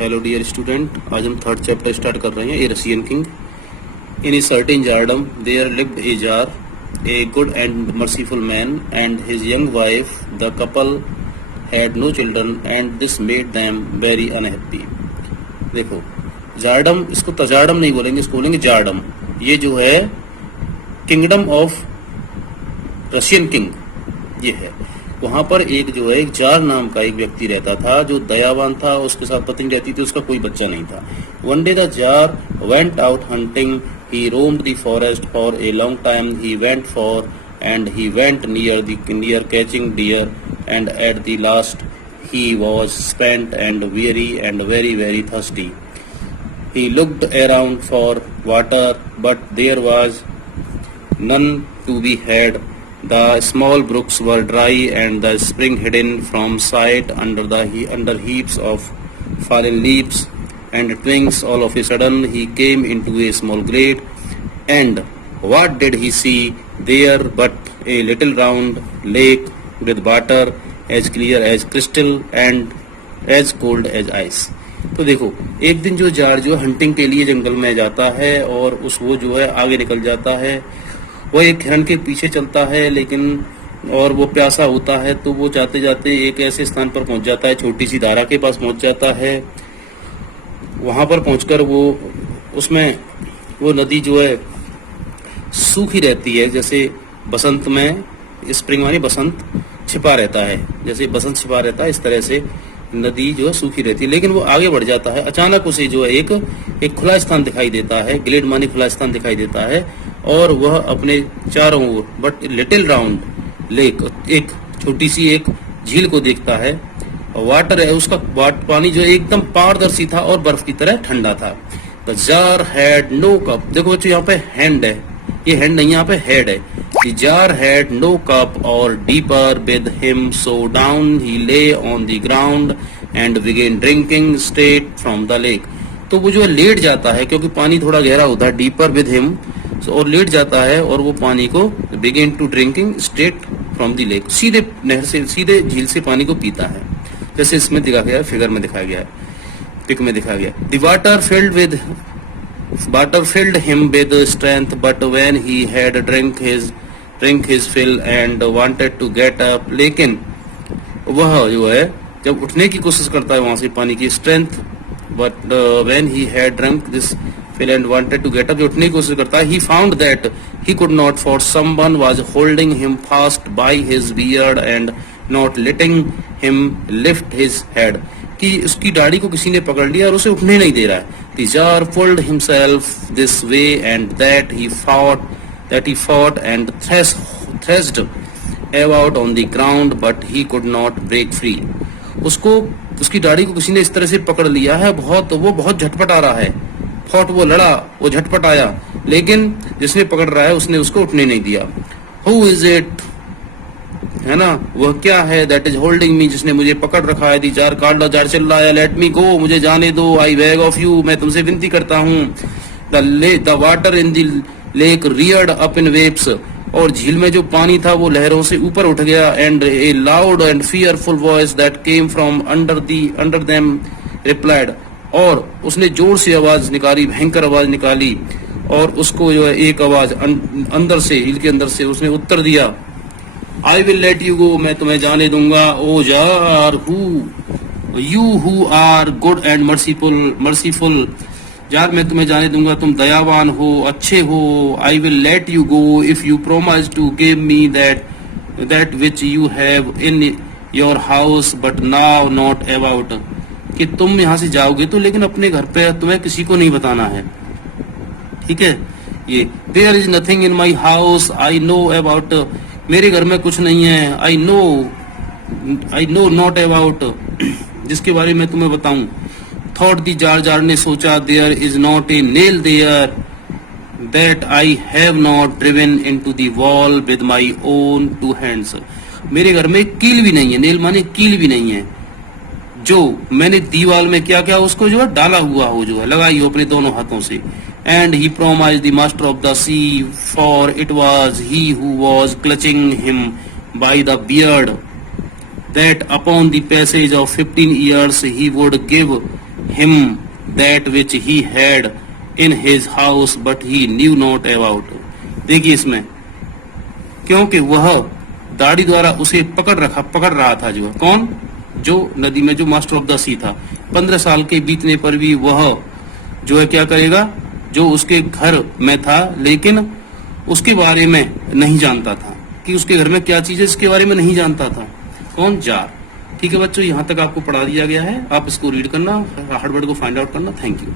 Hello dear student, आज हम third chapter start कर रहे हैं, a Russian king. In a certain tsardom there lived a tsar, a good and merciful man and his young wife. The couple had no children and this made them very unhappy. देखो, tsardom, इसको तजार्डम नहीं बोलेंगे, इसको बोलेंगे जार्डम। ये जो है kingdom of Russian king ये है। वहां पर एक जो है एक जार नाम का एक व्यक्ति रहता था जो दयावान था, उसके साथ पत्नी रहती थी, उसका कोई बच्चा नहीं था। One day the tsar went out hunting, he roamed the forest for a long time, he went for and he went near catching deer and at the last he was spent and weary and very very thirsty. He looked around for water, but there was none to be had. The small brooks were dry and the spring hidden from sight under heaps of fallen leaves and twigs. All of a sudden he came into a small glade, and what did he see there but a little round lake with water as clear as crystal and as cold as ice. तो देखो, एक दिन जो jar जो hunting के लिए जंगल में जाता है और वो जो है आगे निकल जाता है, वो एक हिरण के पीछे चलता है, लेकिन और वो प्यासा होता है तो वो जाते जाते एक ऐसे स्थान पर पहुंच जाता है, छोटी सी धारा के पास पहुंच जाता है। वहां पर पहुंचकर वो उसमें वो नदी जो है सूखी रहती है, जैसे बसंत में स्प्रिंग मानी बसंत छिपा रहता है, जैसे बसंत छिपा रहता है, इस तरह से नदी जो है सूखी रहती है। लेकिन वो आगे बढ़ जाता है, अचानक उसे जो है एक खुला स्थान दिखाई देता है, ग्लेड मानी खुला स्थान दिखाई देता है, और वह अपने चारों ओर बट लिटिल राउंड लेक, एक छोटी सी एक झील को देखता है। वाटर है, उसका पानी जो एकदम पारदर्शी था और बर्फ की तरह ठंडा था। The tsar had no cup, देखो बच्चों यहाँ पे हैंड है, ये हैंड नहीं, यहाँ पे हेड है। The jar had no cup or deeper with him, so down he lay on the ground and began drinking straight from the lake. तो वो जो है लेट जाता है, क्योंकि पानी थोड़ा गहरा होता है, डीपर विद हिम, और लेट जाता है और वो पानी को began to drinking straight from the lake, सीधे नहर से, सीधे झील से पानी को पीता है, जैसे इसमें दिखा गया है, फिगर में दिखाया गया है, पिक में दिखाया गया। The water filled him with strength, but when he had drink his fill and wanted to get up, लेकिन वह जो है जब उठने की कोशिश करता है वहां से पानी की strength, but when he had drunk this fill and wanted to get up, जो उठने की कोशिश करता है, he found that he could not, for someone was holding him fast by his beard and not letting him lift his head, कि उसकी दाढ़ी को किसी ने पकड़ लिया और उसे उठने नहीं दे रहा है। The jar pulled himself this way and that he fought and thrashed about on the ground, but he could not break free. उसको उसकी दाढ़ी को किसी ने इस तरह से पकड़ लिया है, वो बहुत झटपट आ रहा है, फॉट, वो लड़ा, वो झटपट आया, लेकिन जिसने पकड़ रहा है उसने उसको उठने नहीं दिया। Who is it? है ना, वह क्या है? दैट इज होल्डिंग मी, जिसने मुझे पकड़ रखा है। दी जार कार्ड जार चिल्ला रहा है, लेट मी गो, मुझे जाने दो। आई बेग ऑफ यू, मैं तुमसे विनती करता हूँ। The water in the lake Rudyard up in waves, और झील में जो पानी था वो लहरों से ऊपर उठ गया। And A loud and fearful voice that came from under them replied, और उसने जोर से आवाज निकाली, भयंकर आवाज निकाली, और उसको जो है एक आवाज अंदर से, हिल के अंदर से उसने उत्तर दिया, I will let you go, मैं तुम्हें जाने दूंगा। O tsar, you who are good and merciful, tsar मैं तुम्हें जाने दूंगा, तुम दयावान हो, अच्छे हो। I will let you go if you promise to give me that which you have in your house, but now not about, कि तुम यहाँ से जाओगे तो, लेकिन अपने घर पे तुम्हें किसी को नहीं बताना है, ठीक है। ये there is nothing in my house, I know about, मेरे घर में कुछ नहीं है। आई नो नॉट अबाउट, जिसके बारे में तुम्हें बताऊं। थॉट दी जार ने सोचा, there is not a nail there that I have not driven into the wall with my own two hands, मेरे घर में कील भी नहीं है, नेल माने कील भी नहीं है, जो मैंने दीवार में क्या क्या उसको जो है डाला हुआ हो, जो है लगाई हो अपने दोनों हाथों से। And he promised the master of the sea, for it was he who was clutching him by the beard, that upon the passage of 15 years he would give him that which he had in his house but he knew not about. देखिए इसमें, क्योंकि वह दाढ़ी द्वारा उसे पकड़ रहा था, जो कौन, जो नदी में जो मास्टर ऑफ द सी था। 15 साल के बीतने पर भी वह जो है क्या करेगा, जो उसके घर में था लेकिन उसके बारे में नहीं जानता था कि उसके घर में क्या चीज है, इसके बारे में नहीं जानता था। कौन, जार। ठीक है बच्चों, यहाँ तक आपको पढ़ा दिया गया है, आप इसको रीड करना, हार्ड वर्ड को फाइंड आउट करना। Thank you.